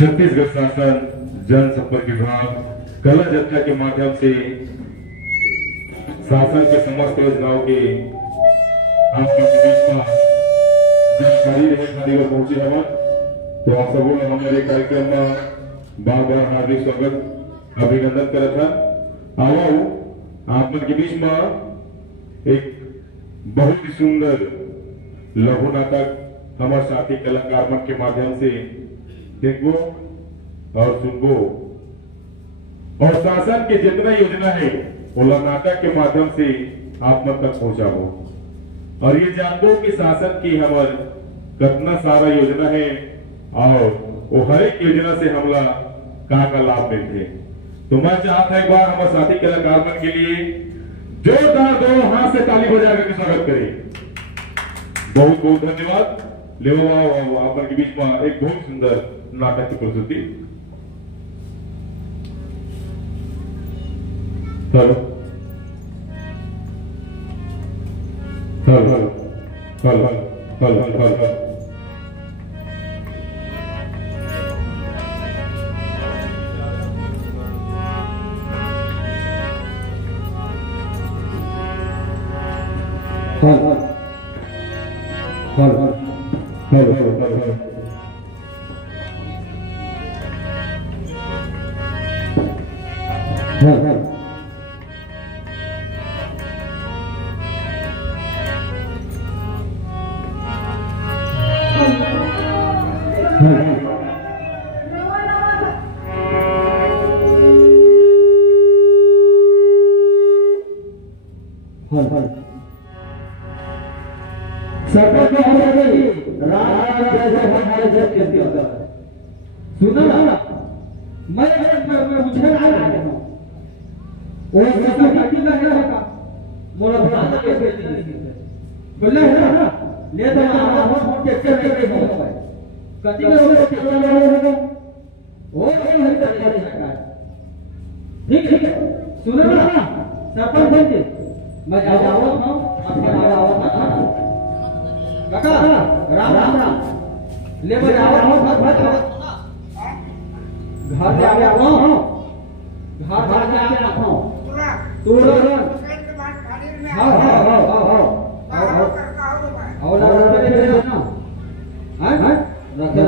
छत्तीसगढ़ शासन जनसंपर्क विभाग कला जत्था के माध्यम से शासन के समस्त योजनाओं के आपके बीच में जानकारी रहे खाली और पहुंचे हमार तो आप सबों ने हमारे कार्यक्रम में बार बार हार्दिक स्वागत अभिनंदन करा था। आओ आप के बीच में एक बहुत ही सुंदर लघु नाटक हमारे साथी कलाकार मन के माध्यम से देखो और सुनबो और शासन के जितना योजना है वो नाटक के माध्यम से आप मन तक पहुंचाबो और ये जानबो कि शासन की हमार कितना सारा योजना है और वो हर एक योजना से हमला का लाभ मिलते। तो मैं चाहता है एक बार हमारे साथी कलाकार मन के लिए जोरदार दो हाथ से ताली बजा करके स्वागत करें। बहुत बहुत धन्यवाद। ले आप के बीच में एक बहुत सुंदर नाटक की प्रस्तुति। Hello hello hello hello hello hello sarpanch Ram जैसे हमारे जब के अंदर सुना ना मैं मुझे आ रहा हूं वो सब की लगा है मोरा ध्यान के बोले है ना ले तो आवाज फोन के करके हो पाए कति में वो चला रहा है वो नहीं है सरकार ठीक है सुनो ना सरपंच जी मैं जाऊँ हूं अपने आवाज काका राम राम ले बजाओ घर ले आओ घर जाके आओ तुरंत हां और रखे ना हां रखे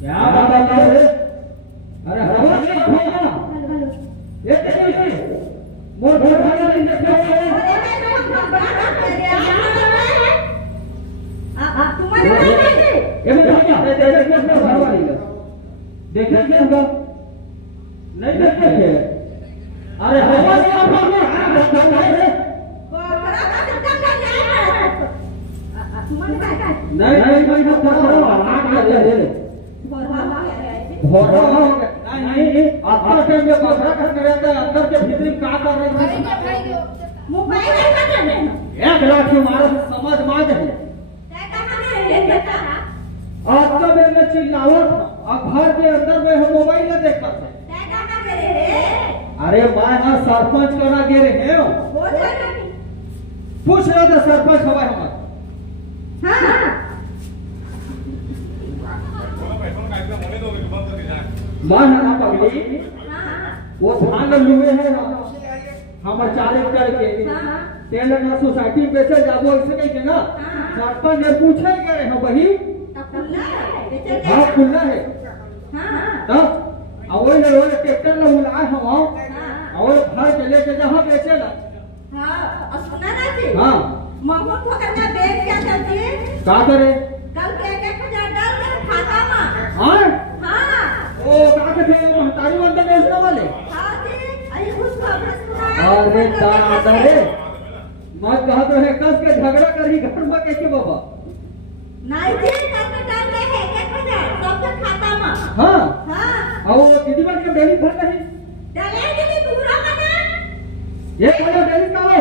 क्या बात है अरे मोर घर वाला नहीं देखो तुम्हारे ये भैया देखिए अपना घर वाली देखिए क्या नहीं देखिए अरे हवा से आप नहीं नहीं आपका टाइम में बकरा कर रहता है अंदर के भीतर का कर रहे हैं मोबाइल का कर रहे हैं 1 लाख की मारो समझ माज है आज का मेरे चिल्लावट अब घर के अंदर में हम मोबाइल न देख पाते अरे मैं ना सरपंच करना गे रहे हैं पूछ रहा था सरपंच हवा हमारा मां है ना पगली वो धान लुए है हम 4 एकड़ के तेल ना सोसाइटी बेचे जाबो ऐसे कह के ना सरपंच ने पूछे गए हैं वही हां खुला है तब और वो ट्रैक्टर ला बुलाए हम और घर के लेके जहां बेचेला हां सुना ना जी हां महमूद ठोकर का बेच क्या करती का करे कल के 1000 डाल दे खाता में हां ओ का थे महतारी मंदिर बेचने वाले हां जी अरे उस खबर सुना अरे दादा रे मत कहा तो है कस के झगड़ा करी घर में कैसे बाबा नहीं जी कल के डाल दे है 1000 सबके खाता में हां और दीदी बन के डेली भर नहीं डाले दीदी दूरा मना ये बोलो डेली करो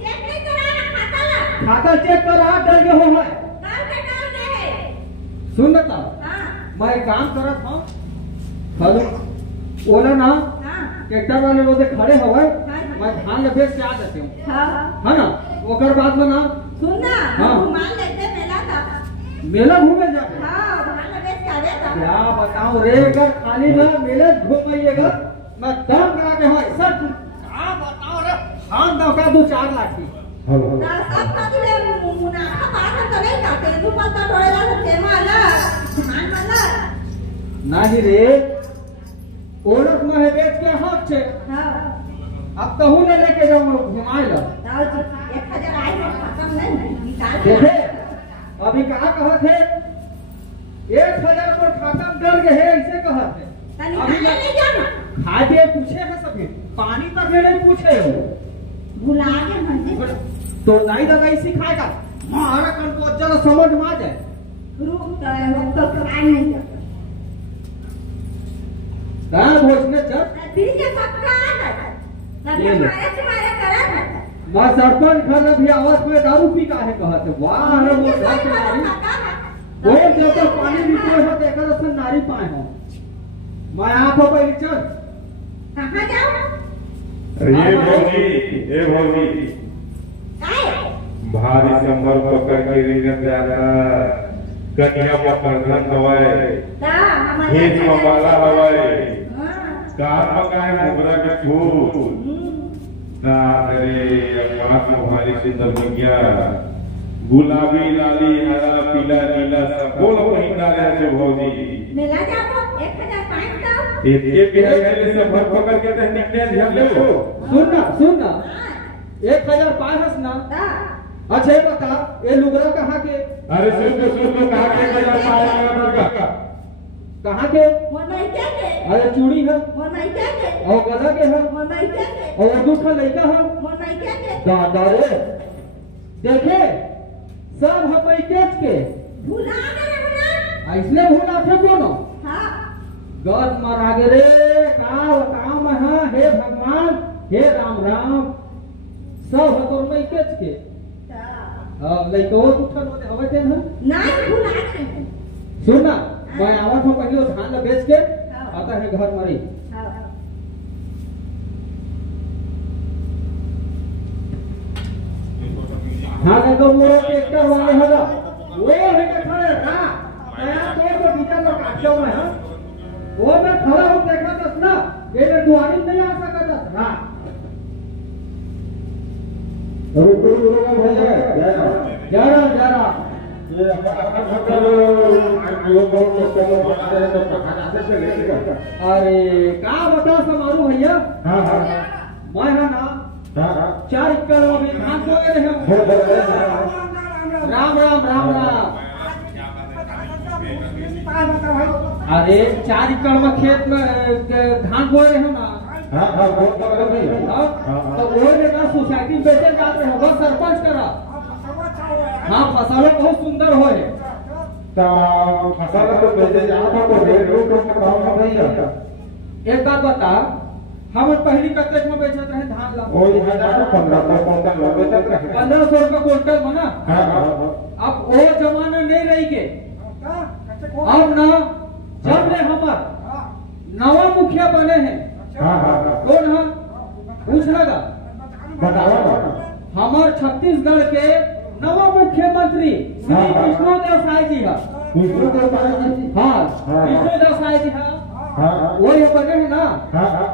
चेक नहीं करा खाता चेक करा डर के हो है कल के डाल दे है सुन बता हां मैं काम करत हूं हेलो ओला ना ट्रैक्टर वाले लोग खड़े हो गए मैं धान ले बेच के आ जाते हूं हां ना ओकर बाद में ना सुन ना घुमा लेते मेला था मेला घूमे जाते हां धान ले बेच के आवे था क्या बताऊं रे अगर खाली ना मेले घूमाइएगा मैं दम करा के हो सब क्या बताऊं रे धान दो का 2-4 लाख की ना सब का दिले मुनाफा बात तो नहीं करते तू पता थोड़ा से माला धान वाला नहीं रे ओलक में है बेच के हक छे हां अब कहूं ले लेके जाऊं घुमाए ला 1000 आए तो खत्म नहीं निकाल देखे अभी कहा थे 1000 को खत्म कर के है ऐसे कहा थे अभी नहीं जाना खाते पूछे है सभी पानी तक नहीं पूछे हो भुला के मंदिर तो नहीं दादा सिखाएगा मारा कन को जरा समझ में आ जाए रुक तो कराए नहीं जाता कहां भोजने चल फिर के पक्का आ जाता मारे करा था मैं सरपंच घर भी आवाज में दारू पी का है कहते वाह अरे वो घर के नारी वो जब पानी भी कोई हो देखा तो नारी पाए हो मैं आप हो पहले चल कहां जाओ ये भौजी भारी संभल पकड़ के रिंगत जाता कन्या पकड़न हवाए हेज मवाला हवाए कार पकाए मोगरा के फूल ना रे आकाश में भारी सुंदर बगिया गुलाबी लाली हरा पीला नीला सब बोल पहिना रहे से भौजी मेला जाबो 1005 तो एके बिहार से भर पकड़ के त निकले ध्यान ले सुन ना 1005 हस ना अच्छा ये बता ये लुगरा कहाँ के अरे सुन तो कहाँ के 1005 का कहाँ के? अरे चूड़ी है और गला के है और दूसरा लड़का है दादा रे देखे सब हम के इसलिए भूला थे कोनो गद मारा गे रे का बताओ मैं हे भगवान हे राम राम सब हतोर में के लइको उठल होते हवे तेन सुनना मैं आवत हूं पहले धान ल बेच के आता है घर मरी हाँ देखो वो ट्रैक्टर वाले होगा वो है के खड़े ना नया तो बीजा में काटो में हां वो मैं खड़ा हूं देखा दस ना ये दुआरी नहीं आ सकता दस ना जरा ये अरे का बता समारू भैया मैं है ना 4 एकड़ में धान बो रहे हैं राम राम राम राम अरे 4 एकड़ में खेत में धान बो रहे हैं ना तो वो ना सोसाइटी बेचे जाते होगा सरपंच करा हाँ फसल बहुत सुंदर हो फसल तो बेचे जाता तो एक बात बता हम पहली कतक में बेचते रहे धान ला 1500 रुपए क्विंटल बना अब वो जमाना नहीं रही के अब ना जब ले हमार नवा मुखिया बने हैं कौन है पूछ लगा हमार छत्तीसगढ़ के नवा मुख्यमंत्री श्री विष्णुदेव साय जी है हाँ विष्णुदेव साय जी है वही बने है ना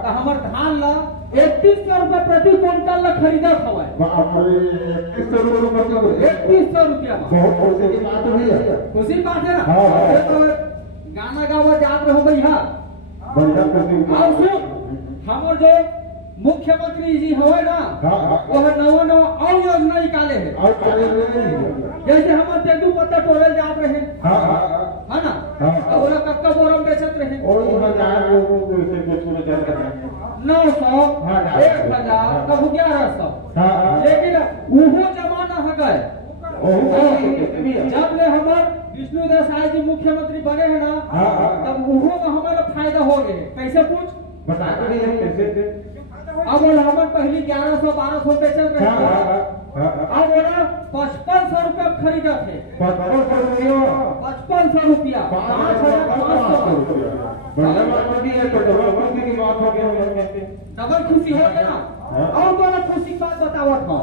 तो हमार धान ला 3100 रुपए प्रति क्विंटल ला खरीदा हवा 3100 रुपया खुशी बात है ना गाना गावा जात रहो भैया और सुन हमार जो मुख्यमंत्री जी हुए ना वह नवा और योजना निकाले हैं जैसे हम तेंदू पत्ता टोले जात रहे है ना और कक्का बोरम बेचत रहे 900 1000 कभी 1100 लेकिन वो जमाना है गए जब ले हमार विष्णुदेव साय जी मुख्यमंत्री बने हैं ना तब वो हमारा फायदा हो गए कैसे पूछ बता कैसे अब हमारे पहली 1100-1200 बेचत रहे अब बोला 5500 रुपया खरीदा थे 5500 रुपया 5500 डबल खुशी हो गया ना और बोला खुशी की बात बतावत हो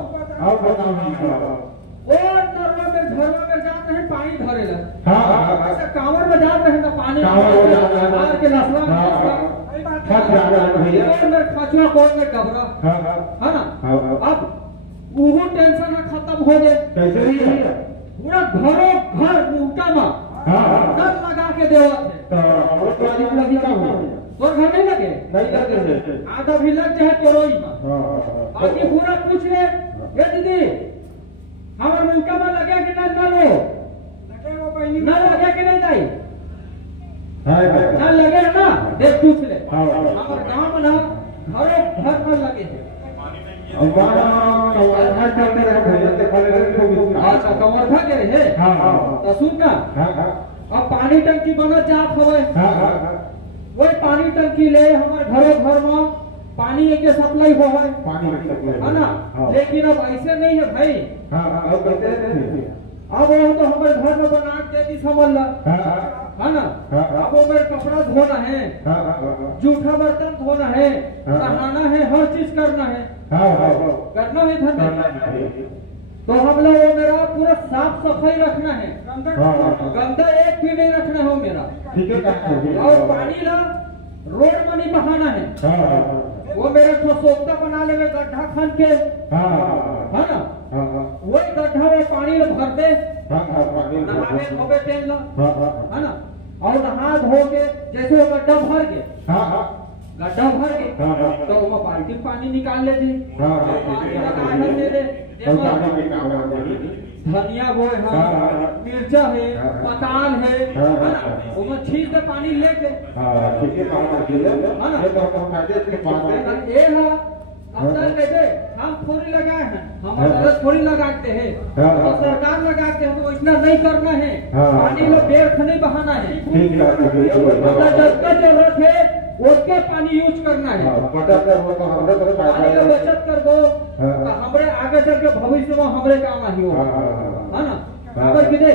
और नरवा में घरवा में जाते हैं पानी भरे ला कांवर में जाते हैं ना पानी के लसला खचुआ कौन में डबरा है ना अब वो टेंशन खत्म हो गए कैसे पूरा घरों घर उल्टा में सब लगा के देवा तो घर नहीं लगे आधा भी लग जाए तो रोई बाकी पूरा पूछ ले ये दीदी हमारे मुल्का में लगे कि नहीं ना लगे कि नहीं दाई ना लगे ना देख पूछ ले हमारे गाँव में ना घरों घर में लगे हैं अच्छा कमरथा के रहे तो सुन ना अब पानी टंकी बनत जात हवे वही पानी टंकी ले हमारे घरों घर में पानी के सप्लाई हो है ना लेकिन अब ऐसे नहीं है भाई अब वो तो हमारे घर में बना के दी समझ ला है ना अब वो मेरे कपड़ा धोना है जूठा बर्तन धोना है नहाना है हर चीज करना है करना है धन तो हम लोग वो मेरा पूरा साफ सफाई रखना है गंदा एक भी नहीं रखना है मेरा और पानी ला रोड में नहीं बहाना है वो मेरा सोखता बना ले गड्ढा खान के है ना वही गड्ढा में पानी भर दे नहाने धोबे तेल ला है ना और नहा धो के जैसे वो गड्ढा भर के तो वो बाल्टी पानी निकाल ले जी धनिया बोए है, मिर्चा है, पताल है ना, उसमें छील के पानी लेके ठीक है ये है। अब कहते हम थोड़ी लगाए हैं, हमारे थोड़ी लगाते हैं, तो सरकार लगाते हैं, तो इतना नहीं करना है, पानी में व्यर्थ नहीं बहाना है, जितना जरूरत है उसके पानी यूज करना है, पानी का बचत कर दो तो हमारे आगे चल के भविष्य में हमारे काम आई हो, है ना। अगर किधे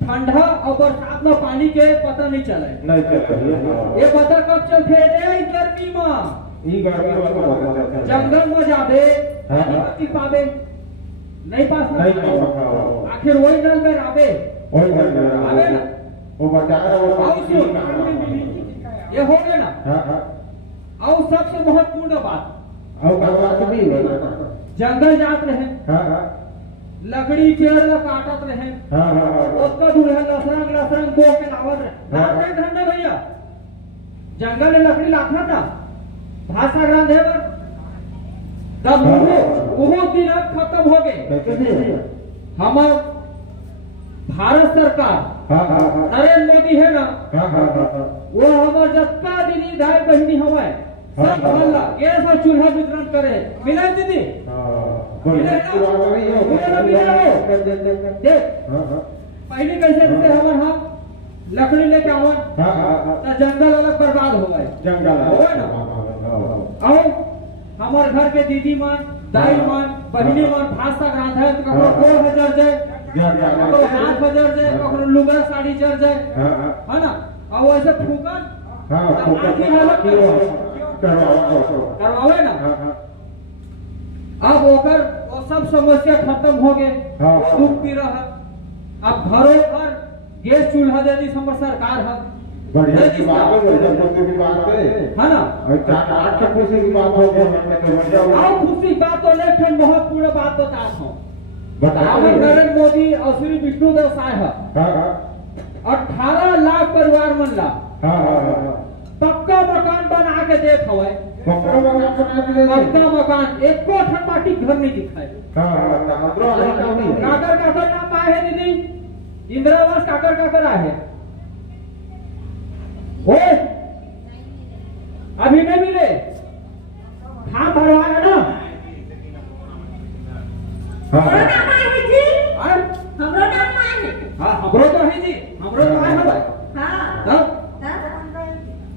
ठंडा और बरसात में पानी के पता नहीं चले, ये पता कब चलते है गर्मी में, जंगल में जाबे नहीं पावे, नहीं पास आखिर वही नल में आवे ना, ये हो गया ना। और सबसे महत्वपूर्ण बात, जंगल जात रहे, लकड़ी पेड़ काटत रहे, उसका दूल्हा लसरंग लसरंग बो के लावत रहे, धंधे भैया जंगल में लकड़ी लाखना था भाषा ग्रांध है, तब वो दिन अब खत्म हो गए। हमार भारत सरकार नरेंद्र मोदी है ना, वो हमारे जितना दीदी भाई बहनी हमारे सब भला गैस और चूल्हा वितरण करे, मिला दीदी पहले कैसे थे हमारे, हम लकड़ी लेके आवन तो जंगल अलग बर्बाद हो गए, जंगल हो ना। और हमारे घर के दीदी मन, दाई मन, बहनी मन भाषा ग्रांध है, तो 2000 जाए, 5000 जाए, कखनो लुगा साड़ी चढ़ जाए, है ना। और वैसे फूकन करवावे ना, अब ओकर वो सब समस्या खत्म हो गए, दुख पी रहा। अब घरों घर गैस चूल्हा दे दी हमारे सरकार है, है ना। खुशी बात तो लेकिन महत्वपूर्ण बात बता हूँ, नरेंद्र मोदी और श्री विष्णुदेव साय है 18 लाख परिवार मन ला पक्का मकान बना के देख हवे, पक्का मकान, एको ठन माटी घर नहीं दिखाए। काकर काकर नाम आए है दीदी, इंदिरा आवास काकर काकर आए है, ओए अभी नहीं मिले, फॉर्म भरवाना ना। हमरो नाम आए जी, हमरो नाम आए, हां हमरो तो है जी, हमरो तो आए है भाई, हां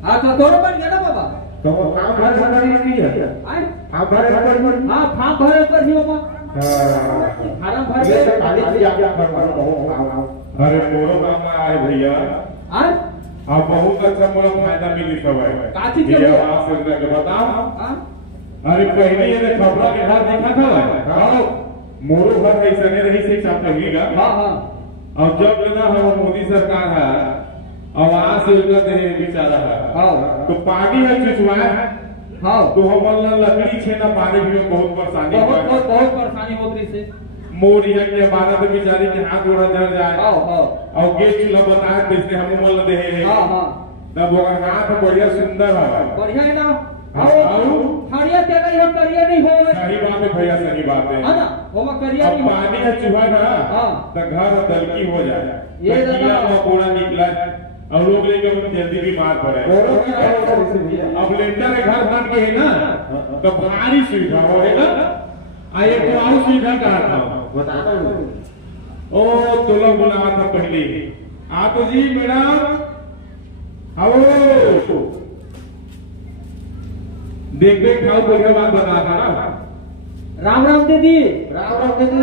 हां तो तोरो बन गया ना बाबा, तो वो काम भरे नहीं है, हां भरे हां फॉर्म भरे पर ही होगा, फार्म भर के खाली जा अरे मोरो काम आए भैया, अब बहुत अच्छा मोरा फायदा मिली सब है, काची के आवाज से के बताओ। अरे पहले ये खबरा के घर देखा था, हां मोरो घर ऐसे नहीं रही से चाप लगेगा, हां हां। अब जब लेना है मोदी सरकार है, आवास योजना दे बेचारा है, हां तो पानी है चुचवाए, हां तो हम लकड़ी छे ना पानी भी बहुत परेशानी, बहुत परेशानी होत रही से, मोरिया के बारह तो बेचारी के हाथ गोड़ा जल जाए, हां हां और गैस चूल्हा बताए जैसे हम मोल दे है, हां हां तब वो हाथ बढ़िया सुंदर है, बढ़िया है ना। और हरिया तेल ये करिया नहीं हो, सही बात है भैया, सही बात है ना, वो में करिया नहीं, पानी है चूहा ना, हां तो घर दलकी हो जाए, ये कीड़ा मकोड़ा निकला और लोग लेके जल्दी बीमार पड़े। अब लेंटर के घर बन के है ना, तो भारी सुविधा होगा, आ एक और सुविधा कहा था बताता हूं, ओ तो लोग बुलावा था पहले, आ तो जी मैडम आओ, देख देख खाओ कोई के बात बता था, राम राम दीदी, राम राम दीदी,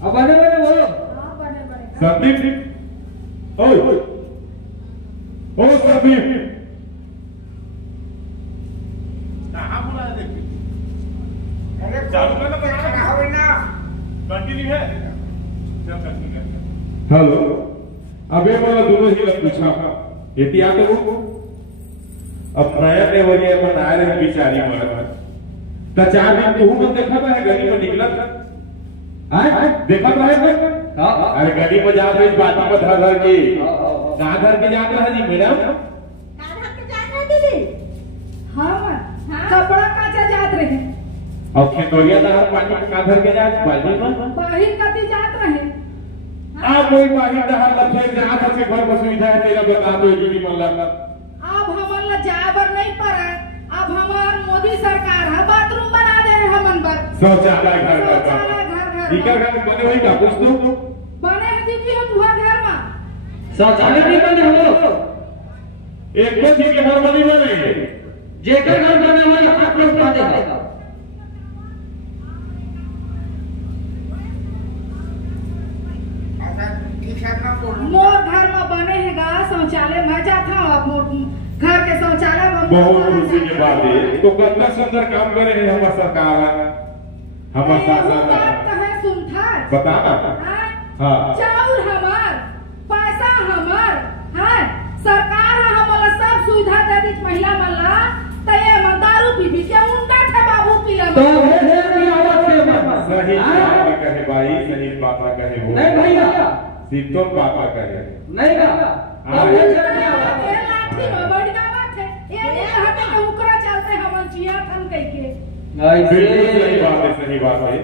अब बड़े बड़े बोलो, संदीप, ओ संदीप, कहाँ बुला देखिए, अरे चालू करना पड़ेगा, आओ ना, कंटिन्यू है, चल कंटिन्यू है। हेलो, अबे वाला दोनों ही लग पूछा, ये क्या करूँ? अब नया ने वो ये बनाए रहे बिचारी मर, तो 4 दिन तू मत देखा है गली में निकला था, देखा है, अरे गली में जा रही बात में धर की, कहाँ धर के जाता है जी मैडम, कपड़ा काचा जात रहे, और खेतोरिया दहर पानी का धर के जात बाजी में बाहिर कति जात रहे आ कोई बाहिर दहर ला फिर जात के घर में सुविधा है तेरा बता दो जी मल्ला अब हमन ला जाबर नहीं पड़ा। अब हमार मोदी सरकार है बाथरूम बना दे रहे हमन पर शौचालय घर इका घर बने हुई का कुछ तो बने है दीदी हम हुआ घर में शौचालय नहीं बने हो एक को जी के घर बनी बने जेकर घर बने वाला हाथ में उठा देगा मोर घर में बने हैगा शौचालय मैं जाता हूँ अब मोर घर के शौचालय में बहुत खुशी की बात है। तो कितना सुंदर काम करे है हमारा सरकार हमारा शासन कहे सुनता बता हाँ चाउर हमार पैसा हमार है सरकार हमारा सब सुविधा दे दी महिला मल्ला तो ये दारू पी के उनका थे बाबू पिला तो सही बात कहे भाई सही बात कहे वो नहीं भैया सीतो बात कहे नहीं का ये लाठी में बड़ी बात है ये हटे के उकरा चलते हमन चिया थन कह के बिल्कुल सही बात है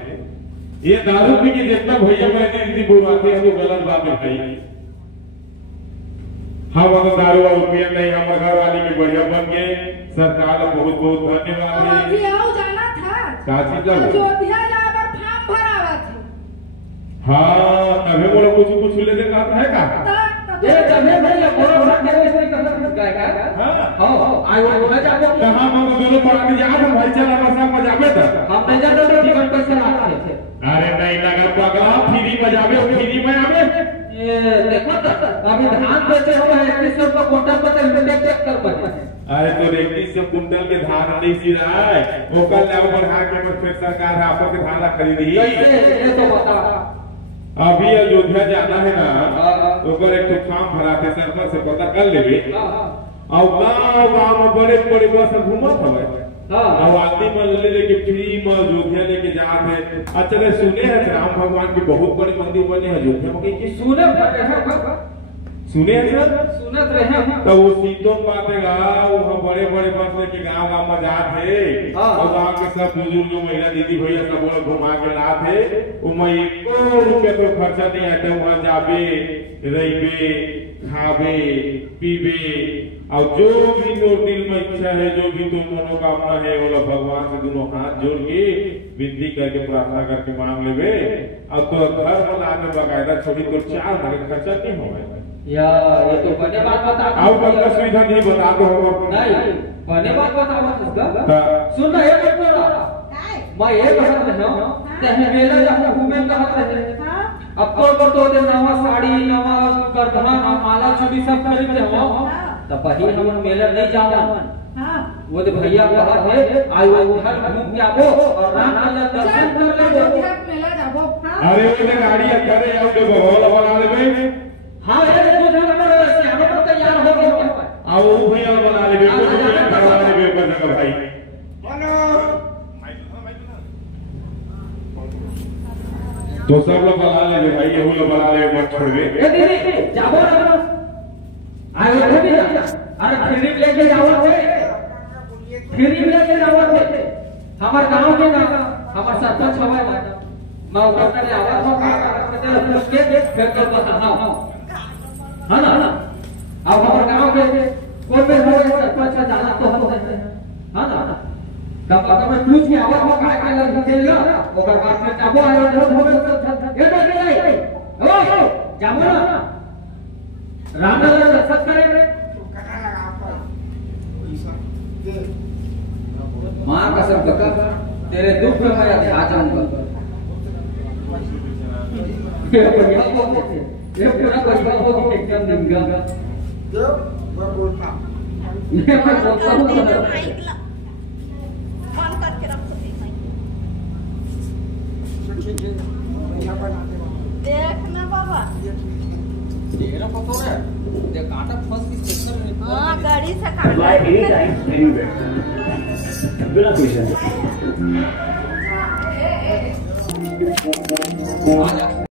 ये दारू पी के जितना भैया मैंने इतनी बुराते हैं वो गलत बात है भाई हम अगर दारू और रुपया नहीं हम घर वाली के बढ़िया बन गए सरकार का बहुत बहुत धन्यवाद है अभी आओ जाना था काची जब अयोध्या जाकर फॉर्म भरावा थे हाँ तभी बोला कुछ लेने का है का ये जब भैया पूरा भर के इसने कसम गाएगा हां आयो हो जाओ कहां हम दोनों पढ़ाने जा हम भाई चला बसा मजाबे था हम नहीं जाते तो टिकट पैसे लाते थे अरे नहीं लगा पगला फ्री मजाबे फ्री में आवे ये देखो तो अभी धान बेचे हुए 2100 का क्विंटल पर चेक कर बचे अरे तो 2100 कुंटल के धान नहीं सी रहा है वो कल लेव बढ़ा के फिर सरकार आपको के धान खरीदी ये तो बता अभी अयोध्या जाना है ना तो कर एक फॉर्म भरा के सरकार से पता कर लेबे और गांव में बड़े बड़े बस घूमत हवे और आदमी मन लेके फ्री में अयोध्या लेके जात है। अच्छा सुने हैं राम भगवान के बहुत बड़े मंदिर बने हैं अयोध्या में कि सुने हैं सर सुनत रहे तो वो सीटों पातेगा वहाँ बड़े बड़े बस लेके गाँव गाँव में जात है और गाँव के सब बुजुर्ग महिला दीदी भैया सब लोग घुमा के लात है वो एको रुपया तो खर्चा नहीं आता वहाँ जाबे रहीबे खाबे पीबे और जो भी तो दिल में इच्छा है जो भी तो मनोकामना है वो भगवान से दोनों हाथ जोड़ के विनती करके प्रार्थना करके मांग लेवे अब तो घर बना के बाकायदा छोड़ी तो 4 महीने खर्चा नहीं होगा या ये तो बने बात बता और बंदा सुविधा नहीं बता दो नहीं बने बात बता मत सुन रहे हो मैं ये कह रहा हूं तहने मेले जाके घूमे कहत रहे अब तो दे नवा साड़ी नवा गरदहा माला चूड़ी सब खरीद ले हो तो पही हम मेले नहीं जावा वो तो भैया कहत है आयो घर घूम के आवो और राम लल्ला दर्शन कर ले मेला जाबो अरे वो गाड़ी करे आओ दे बगल बना लेबे हां ये जो जगह पर सियानो पर तैयार हो गए आओ भैया बना लेबे बना लेबे पर जगह भाई तो सब लोग बना लेबे भाई ये लोग बना लेबे मत छोड़बे ए दीदी जाबो ना आयो थे अरे फ्री लेके जाओ थे फ्री लेके जाओ थे हमार गांव के ना हमार सरपंच हवा मैं ऊपर करे आवाज हो उसके फिर तो बताता हूं है ना अब हमारे गांव के कोई भी हो सरपंच का जाना तो हम है ना तब अगर मैं पूछ के आवाज में काय काय लग देगा ओकर बाद में जाबो आयो हो ये तो नहीं ओ जाबो ना रामलला दर्शन करे मां कसम बका तेरे दुख में मैं आ जाऊंगा ये पूरा परिवार हो एकदम निंगा मैं बोलता हूं फोन करके रखो देखना बाबा तेरा फोटो है ये काटा फंस की सेक्शन में हां गाड़ी से काटा बिना कोई